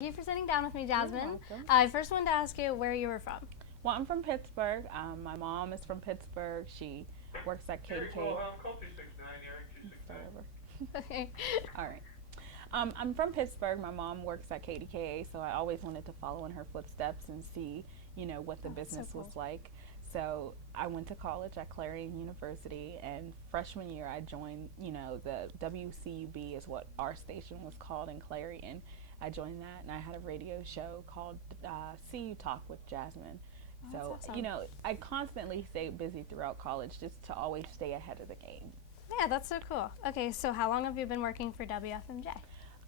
Thank you for sitting down with me, Jasmine. You're welcome. I first wanted to ask you where you were from. Well, I'm from Pittsburgh. My mom is from Pittsburgh. She works at KDK. Start over. Okay. All right. I'm from Pittsburgh. My mom works at KDKA, so I always wanted to follow in her footsteps and see, what the Oh, that's so business cool. was like. So I went to college at Clarion University, and freshman year I joined, the WCUB is what our station was called in Clarion. I joined that, and I had a radio show called CU Talk with Jasmine. Oh, that's So, awesome. I constantly stayed busy throughout college just to always stay ahead of the game. Yeah, that's so cool. Okay, so how long have you been working for WFMJ?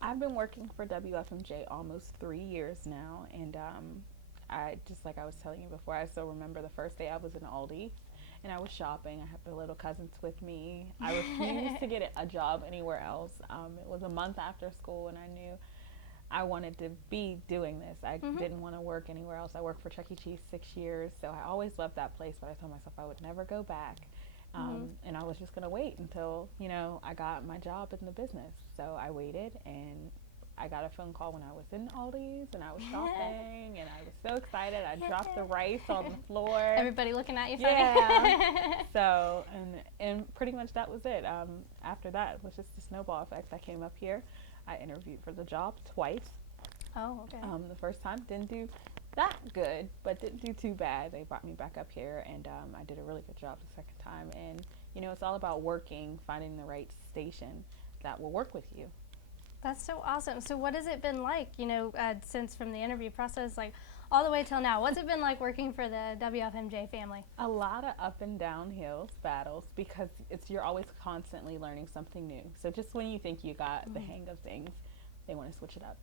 I've been working for WFMJ almost 3 years now, and I just like I was telling you before, I still remember the first day I was in Aldi, and I was shopping. I had the little cousins with me. I refused to get a job anywhere else. It was a month after school, and I knew I wanted to be doing this. I didn't want to work anywhere else. I worked for Chuck E. Cheese 6 years, so I always loved that place, but I told myself I would never go back. And I was just going to wait until, I got my job in the business. So I waited, and I got a phone call when I was in Aldi's, and I was shopping, and I was so excited. I dropped the rice on the floor. Everybody looking at you funny. Yeah. So, and pretty much that was it. After that, it was just a snowball effect. I came up here. I interviewed for the job twice. Oh, okay. The first time didn't do that good, but didn't do too bad. They brought me back up here, and I did a really good job the second time. And it's all about working, finding the right station that will work with you. That's so awesome. So what has it been like, since from the interview process, like all the way till now? What's it been like working for the WFMJ family? A lot of up and down hills, battles, because you're always constantly learning something new. So just when you think you got the hang of things, they want to switch it up.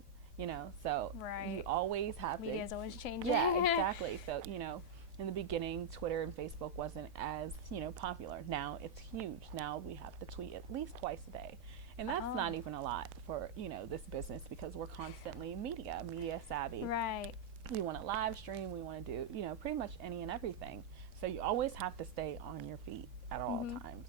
So Right. you always have to. Media's always changing. Yeah, exactly. So, in the beginning, Twitter and Facebook wasn't as, popular. Now it's huge. Now we have to tweet at least twice a day. And that's not even a lot for, this business because we're constantly media savvy. Right. We want to live stream. We want to do, pretty much any and everything. So you always have to stay on your feet at all times.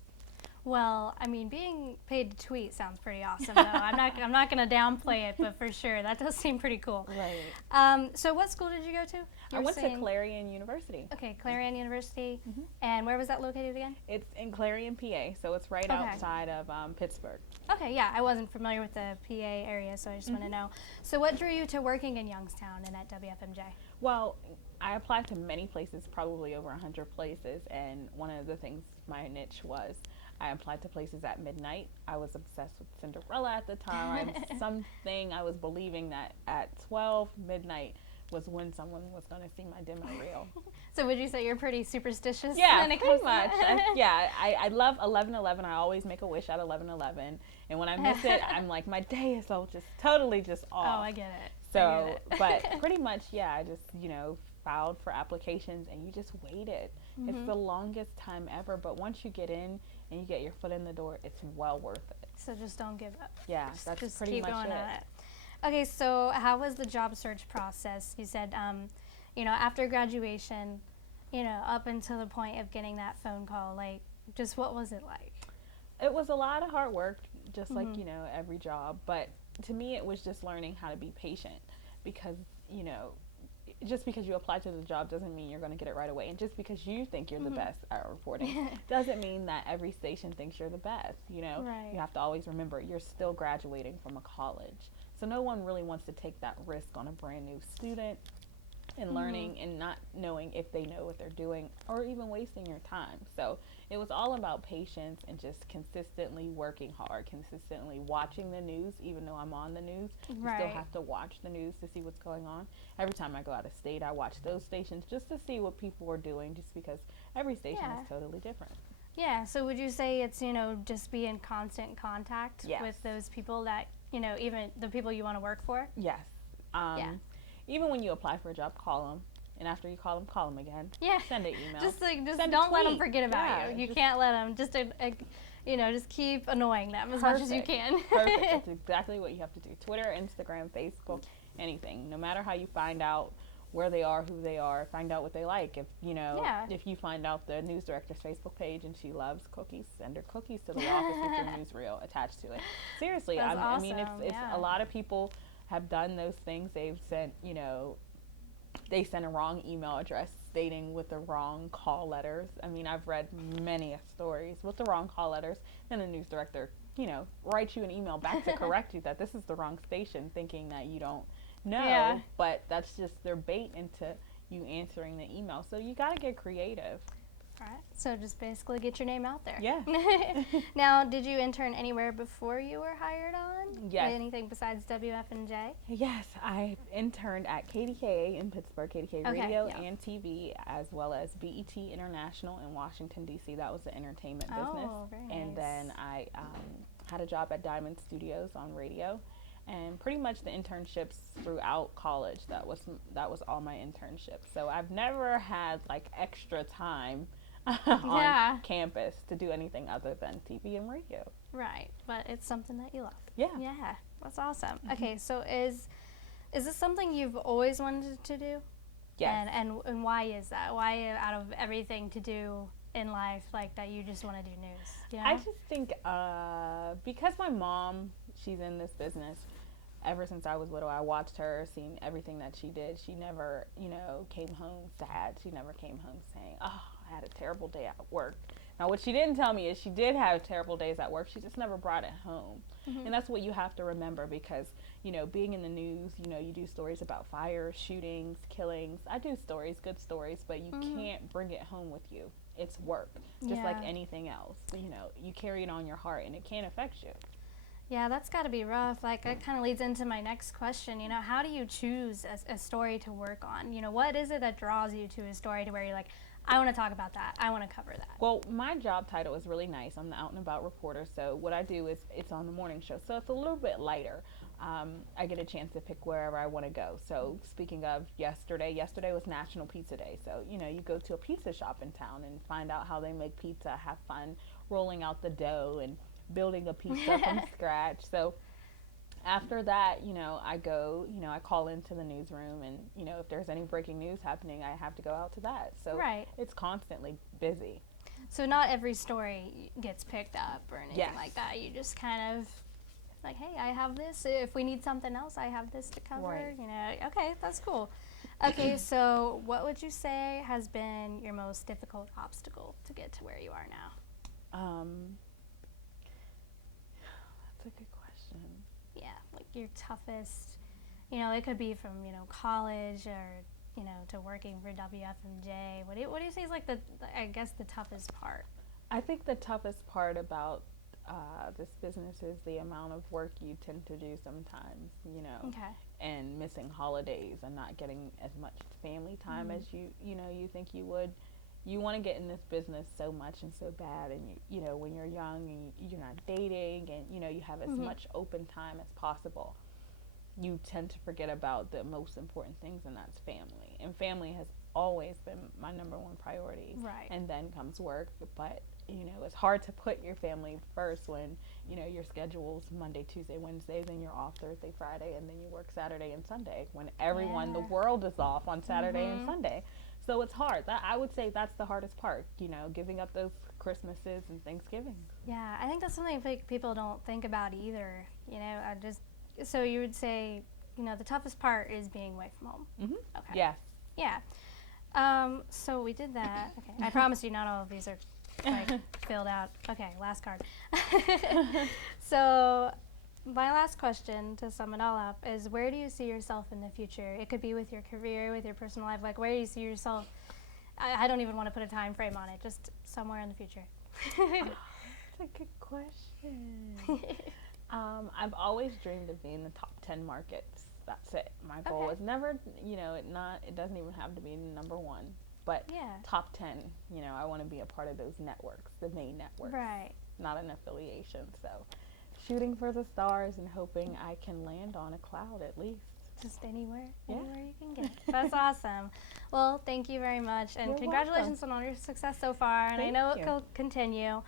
Well, I mean, being paid to tweet sounds pretty awesome, though. I'm not going to downplay it, but for sure, that does seem pretty cool. Right. So what school did you go to? I went to Clarion University. Okay, Clarion University. And where was that located again? It's in Clarion, PA, so it's right outside of Pittsburgh. Okay, yeah, I wasn't familiar with the PA area, so I just want to know. So what drew you to working in Youngstown and at WFMJ? Well, I applied to many places, probably over 100 places, and one of the things my niche was I applied to places at midnight. I was obsessed with Cinderella at the time. Something I was believing that at 12 midnight was when someone was going to see my demo reel. So would you say you're pretty superstitious? Yeah, pretty much. I love 11:11. I always make a wish at 11:11, and when I miss it, I'm like, my day is so just totally just off. Oh, I get it. So, but pretty much, yeah, I just, filed for applications, and you just waited. It's the longest time ever, but once you get in and you get your foot in the door, it's well worth it. So just don't give up. Yeah, that's just pretty keep much going it. at it. Okay, so how was the job search process? You said, after graduation, up until the point of getting that phone call, like, just what was it like? It was a lot of hard work, just like, every job. But to me, it was just learning how to be patient because, just because you apply to the job doesn't mean you're going to get it right away. And just because you think you're the best at reporting doesn't mean that every station thinks you're the best. Right. You have to always remember you're still graduating from a college. So no one really wants to take that risk on a brand new student and learning and not knowing if they know what they're doing or even wasting your time. So it was all about patience and just consistently working hard, consistently watching the news. Even though I'm on the news, you still have to watch the news to see what's going on. Every time I go out of state, I watch those stations just to see what people are doing, just because every station is totally different. Yeah, so would you say it's, just be in constant contact with those people that, even the people you want to work for? Yes. Even when you apply for a job, call them. And after you call them again. Yeah. Send an email. Just don't let them forget about you. You can't let them. Just keep annoying them as much as you can. Perfect. That's exactly what you have to do. Twitter, Instagram, Facebook, anything. No matter how you find out where they are, who they are, find out what they like. If if you find out the news director's Facebook page and she loves cookies, send her cookies to the office with your newsreel attached to it. Seriously, That's I mean, awesome. it's a lot of people have done those things. They've sent, they sent a wrong email address stating with the wrong call letters. I mean, I've read many stories with the wrong call letters, and the news director, writes you an email back to correct you that this is the wrong station, thinking that you don't know. Yeah. But that's just their bait into you answering the email. So you got to get creative. All right. So just basically get your name out there. Yeah. Now, did you intern anywhere before you were hired on? Yes. Anything besides WFMJ? Yes, I interned at KDKA in Pittsburgh, KDKA Okay, Radio yeah. and TV, as well as BET International in Washington, D.C. That was the entertainment business. Oh, very nice. And then I had a job at Diamond Studios on radio. And pretty much the internships throughout college, that was all my internships. So I've never had like extra time on campus to do anything other than TV and radio. Right, but it's something that you love. Yeah. Yeah, that's awesome. Okay, so is this something you've always wanted to do? Yes. And why is that? Why, out of everything to do in life, like that, you just want to do news? You know? I just think because my mom, she's in this business. Ever since I was little, I watched her, seen everything that she did. She never, came home sad. She never came home saying, "Oh, I had a terrible day at work." Now, what she didn't tell me is she did have terrible days at work. She just never brought it home. Mm-hmm. And that's what you have to remember because, being in the news, you do stories about fires, shootings, killings. I do stories, good stories, but you can't bring it home with you. It's work, just like anything else. You carry it on your heart and it can affect you. Yeah, that's got to be rough. Like, that kind of leads into my next question. How do you choose a story to work on? What is it that draws you to a story to where you're like, I want to talk about that. I want to cover that. Well, my job title is really nice. I'm the out and about reporter. So what I do is it's on the morning show. So it's a little bit lighter. I get a chance to pick wherever I want to go. So speaking of yesterday was National Pizza Day. So, you go to a pizza shop in town and find out how they make pizza, have fun rolling out the dough and building a pizza from scratch. So after that, I go, I call into the newsroom and, if there's any breaking news happening, I have to go out to that. So it's constantly busy. So not every story gets picked up or anything like that. You just kind of like, hey, I have this. If we need something else, I have this to cover. Right. Okay, that's cool. Okay, so what would you say has been your most difficult obstacle to get to where you are now? That's a good question. Yeah, like your toughest, it could be from, college or, to working for WFMJ. What do you say is like the toughest part? I think the toughest part about this business is the amount of work you tend to do sometimes, and missing holidays and not getting as much family time as you think you would. You want to get in this business so much and so bad, and when you're young and you're not dating and you have as much open time as possible, you tend to forget about the most important things, and that's family. And family has always been my number one priority. Right. And then comes work, but it's hard to put your family first when your schedule's Monday, Tuesday, Wednesday, then you're off Thursday, Friday, and then you work Saturday and Sunday when everyone, the world is off on Saturday and Sunday. So it's hard. I would say that's the hardest part, giving up those Christmases and Thanksgiving. Yeah, I think that's something people don't think about either. So you would say, the toughest part is being away from home. Mm-hmm. Okay. Yes. Yeah. So we did that. Okay. I promise you, not all of these are filled out. Okay, last card. So my last question, to sum it all up, is where do you see yourself in the future? It could be with your career, with your personal life. Like, where do you see yourself? I don't even want to put a time frame on it. Just somewhere in the future. That's a good question. I've always dreamed of being in the top 10 markets. That's it. My goal is never, it doesn't even have to be number one, but top 10. I want to be a part of those networks, the main networks. Right. Not an affiliation. So shooting for the stars and hoping I can land on a cloud at least. Just anywhere you can get. That's awesome. Well, thank you very much, and congratulations on all your success so far. And I know it will continue.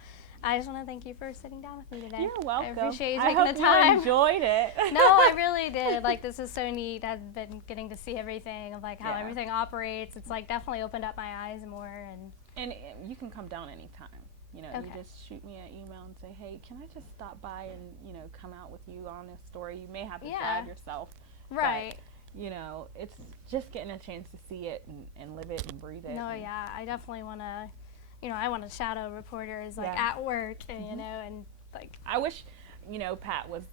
I just want to thank you for sitting down with me today. You're welcome. I appreciate you taking the time. You enjoyed it. No, I really did. Like, this is so neat. I've been getting to see everything of like how everything operates. It's like definitely opened up my eyes more. And you can come down anytime. You just shoot me an email and say, hey, can I just stop by and come out with you on this story? You may have to drive yourself. Right. But, you know, it's just getting a chance to see it and live it and breathe it. No, and, yeah, I definitely want to, I want to shadow reporters like Yeah. at work, and and like. I wish, Pat was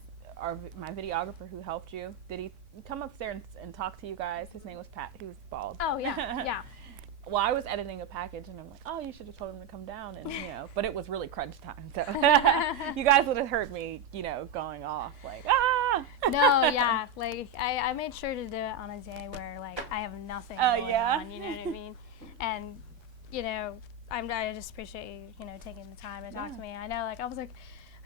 my videographer who helped you. Did he come upstairs and talk to you guys? His name was Pat. He was bald. Oh yeah, yeah. Well, I was editing a package, and I'm like, oh, you should have told him to come down, and but it was really crunch time, so you guys would have heard me, going off like, ah. No, yeah, like I made sure to do it on a day where like I have nothing going on, you know what I mean? And I just appreciate you, taking the time to talk to me. I know, like I was like,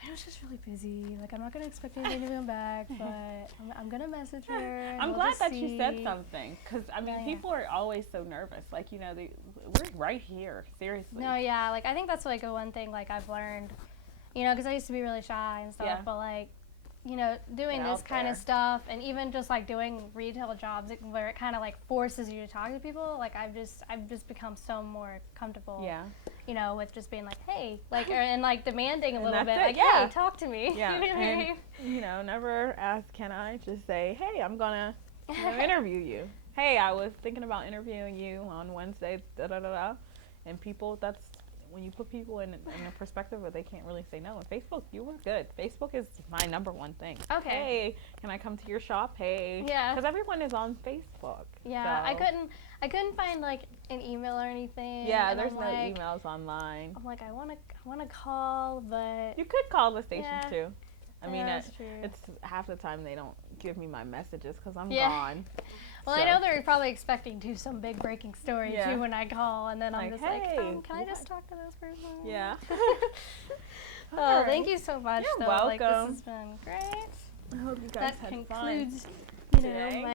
I know she's really busy. Like, I'm not going to expect anything to come back, but I'm going to message her. I'm glad that you said something, because, people are always so nervous. Like, we're right here, seriously. No, yeah, like, I think that's, like, a one thing, like, I've learned, because I used to be really shy and stuff, but, like, doing this kind of stuff, and even just, like, doing retail jobs where it kind of, like, forces you to talk to people, like, I've just become so more comfortable. Yeah. With just being like, hey, like, and like demanding a little bit, it, like, hey, talk to me. Yeah. And, never ask, can I? Just say, hey, I'm gonna interview you. Hey, I was thinking about interviewing you on Wednesday, and people, that's when you put people in a perspective where they can't really say no. And Facebook, you were good. Facebook is my number one thing. Okay. Hey, can I come to your shop? Hey. Yeah. Because everyone is on Facebook. Yeah, so. I couldn't find like an email or anything. Yeah, there's no emails online. I'm like, I wanna call, but you could call the station too. I mean, that's true. It's half the time they don't give me my messages because I'm gone. Well, I know they're probably expecting some big breaking story too when I call, and then I'm just hey, like, can I just talk to this person? Yeah. Oh, thank you so much. You're welcome. Like, this has been great. I hope you guys had fun concludes, today. my